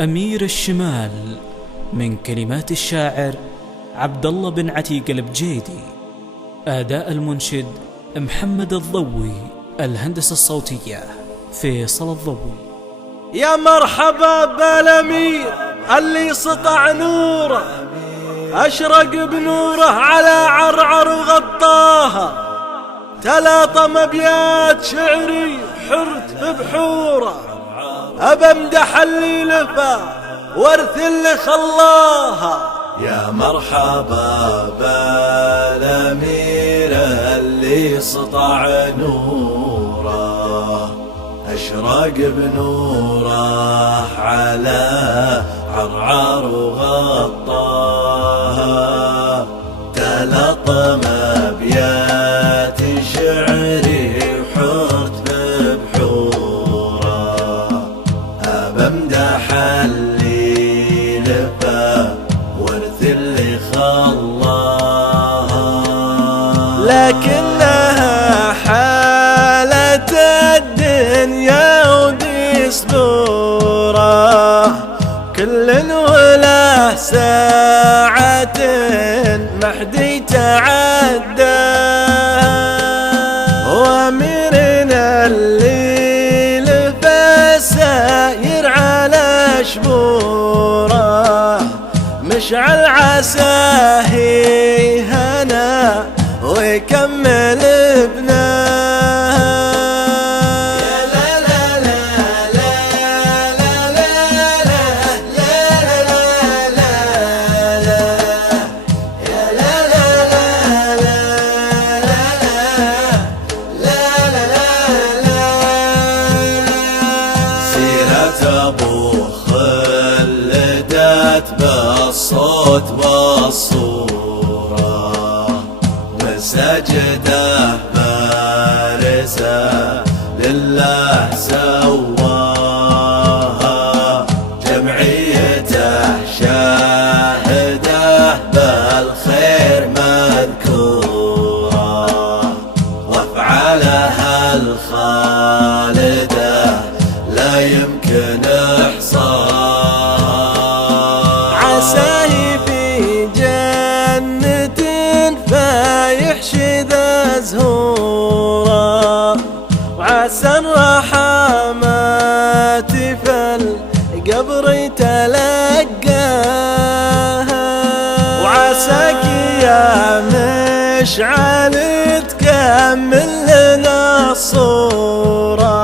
أمير الشمال من كلمات الشاعر عبد الله بن عتيق البجيدي. أداء المنشد محمد الضوي. الهندسة الصوتية فيصل الضوي. يا مرحبا بالأمير اللي سطع نوره، أشرق بنوره على عرعر وغطاها، تلاطم أبيات شعري حرت بحوره، أبى امدح اللي لفى وارث اللي خلاها. يا مرحبا بالأمير اللي سطع نوره، أشرق بنوره على عرعر وغطاها، تلطم أبيات شعري حرت بحوره، أبى امدح اللي لفى وارث اللي خلاها. لكنها حالة الدنيا ودستوره، كل وله ساعة محدي تعداها، وأميرنا اللي لفى ساير على شبوره، مشعل عساه هنا ويكمل ابنه. أبوه خلدت بالصوت والصورة، وسجده بارزة لله سواها، جمعيته شاهده بالخير مذكورة، وافعالها الخالده لا يمكن إحصاء. عساه في جنة فيحشد زهورا، وعسى الرحمات فالقبر يتلقاها، وعساك يا مشعل تكمل لنا الصورة،